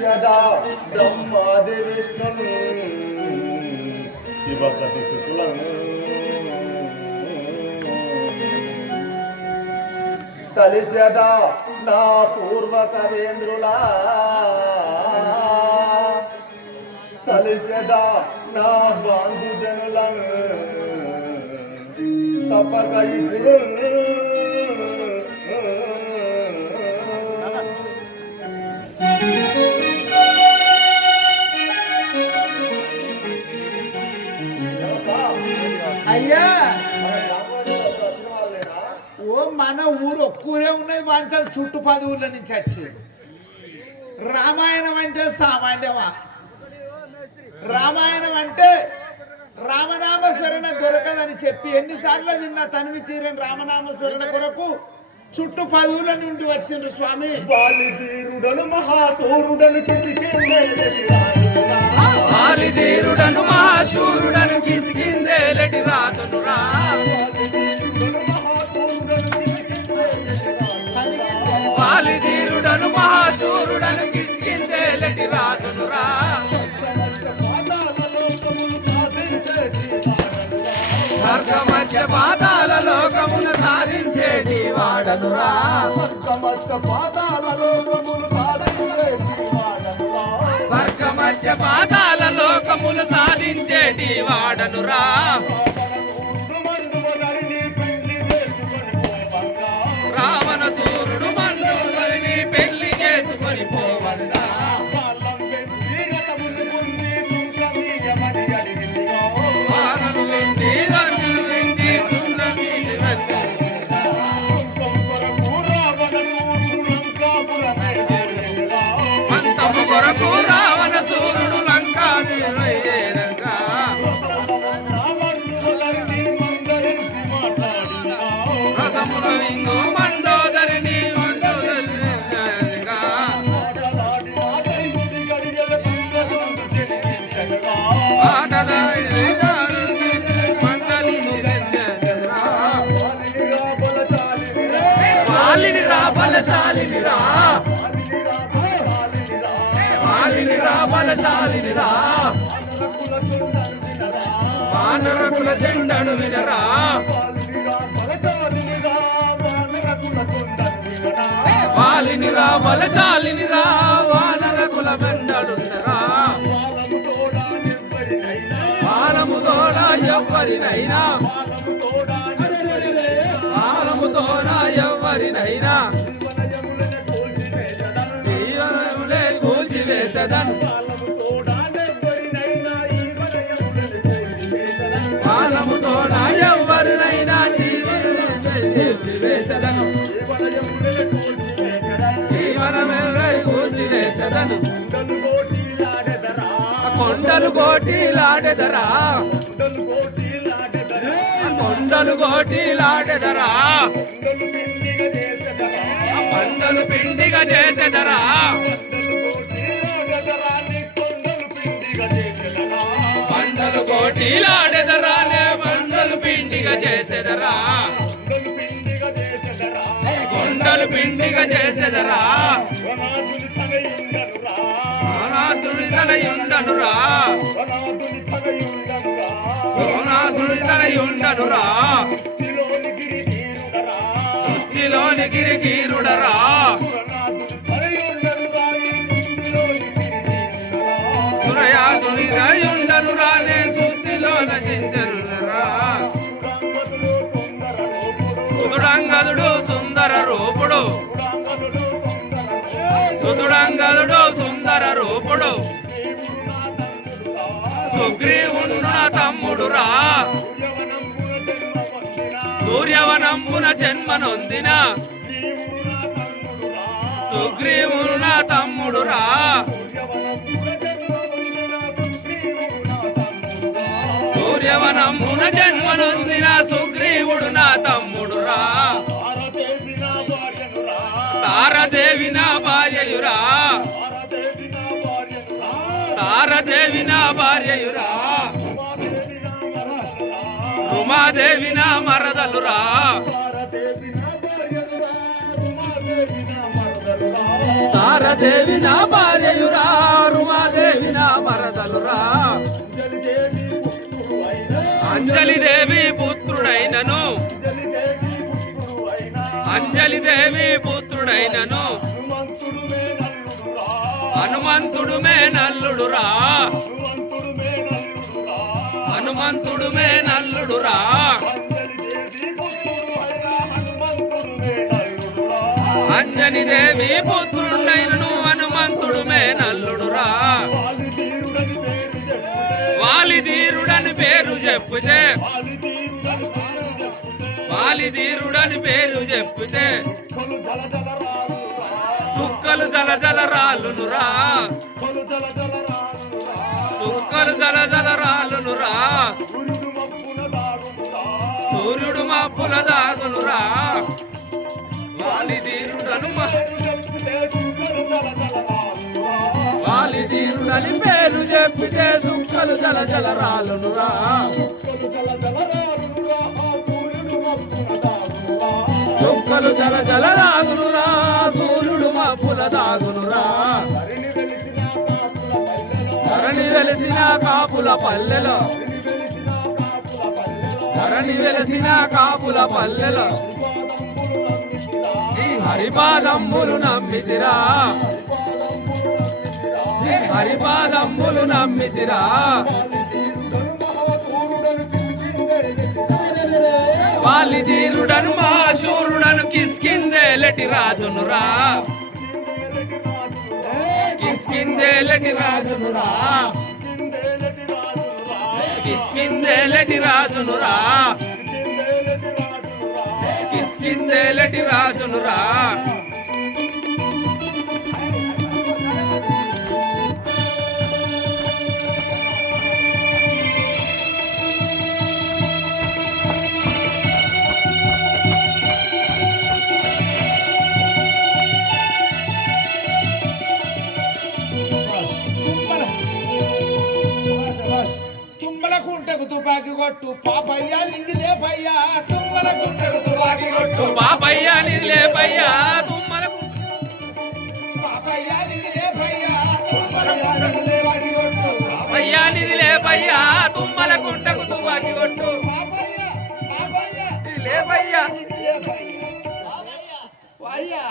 కలిసదా బ్రహ్మాది విష్ణును శివ సతి తలిసదా నా పూర్వ కవేంద్రులా కలిసదా నా బాంధుజనులను తప్పక ఇప్పుడు ఓ మన ఊరు ఒక్కూరే ఉన్నది వాంచాలి చుట్టూ పది ఊర్ల నుంచి వచ్చారు రామాయణం అంటే సామాన్యమా? రామాయణం అంటే రామనామస్మరణ దొరకదని చెప్పి ఎన్నిసార్లు విన్నా తనివి తీరని రామనామస్మరణ కొరకు చుట్టూ పది ఊర్ల నుండి వచ్చిండ్రు స్వామి. వాలిధీరుడను మహాసూరుడను మహాశూరుడను కిసికిందేలటి రాజును రా. వాడను రా స్వర్గ మధ్య పాతాల లోకములు సాధించేటి వాడను రా బలశాలిని రా వాలిని రా రా వానరకుల జెండను వినరా వాలిని రా బలశాలిని వానరకుల మెండలున్నరా ఎవ్వరినైనా. కొండలు కోటిలాడెదరా పండలు పిండిగా చేసెదరా. పండలు కోటిలాడెదరా పండలు పిండిగా చేసెదరా. కొండలు పిండిగా చేసెదరా. అనాథుడి తనయుండనురా ఉండనురా తనయుండనురా సుత్తిలోని గిరిగీరుడరా సురయాదుని తనయుండనురా నే సుత్తిలోన జిందనురా సుదుడంగదుడు సుందర రూపుడు. సుదుడంగదుడు సుందర రూపుడు. సుగ్రీవుడు నా తమ్ముడురా. సూర్యవనంబున జన్మనొందిన. సుగ్రీవుడు నా తమ్ముడురా. సూర్యవనంబున జన్మనొందిన సుగ్రీవుడు నా తమ్ముడురా. తారదేవి నా భార్యయురా. తారదేవి నా భార్యయురా. ఉమాదేవి మరదలురా. తారదేవిన భార్యయురా రుమాదేవి మరదలురా మరదలురా. అంజలిదేవి పుత్రుడైనను. అంజలిదేవి పుత్రుడైనను. హనుమంతుడు మే నల్లుడురా. హనుమంతుడు మే నల్లుడు రా అంజలి దేవి పుత్రుడైనను హనుమంతుడు మే నల్లుడు రా వాలిధీరుడని పేరు చెప్పుతే వాలిధీరుడని పేరు చెప్పుతే సుక్కలు జల జల రాలును సూర్యుడు మబ్బుల వాలిదీరుడని పేరు చెప్పితే సుక్కలు జల జల రాలునురా. సుక్కలు జల జల రాగునురా సూర్యుడు మా పుల దాగునురా. ధరణి తెలిసిన కాపుల పల్లెలో. ధరణి వెలసిన కాపుల పల్లెల. ఈ హరిపాదంబులు నమ్మితిరా. ఈ హరిపాదంబులు నమ్మితిరా. వాలిధీరుడను మా శూరుడను కిస్కిందేలటి రాజును కిస్కిందేలటి రాజును రా కిస్కిందేలటి రాజును రా కిస్కిందేలటి రాజును కొట్టు పాపయ్య లింగిలే పయ్యా తుమ్మల కుంటకు తుపాకి కొట్టు. పాపయ్య లింగిలే పయ్యా తుమ్మల కొట్టు. అయ్యా నిలేపయ్యా తుమ్మల కుంటకు తువాకి కొట్టు. పాపయ్య పాపయ్య లేపయ్యా. లింగిలే పయ్యా. పయ్యా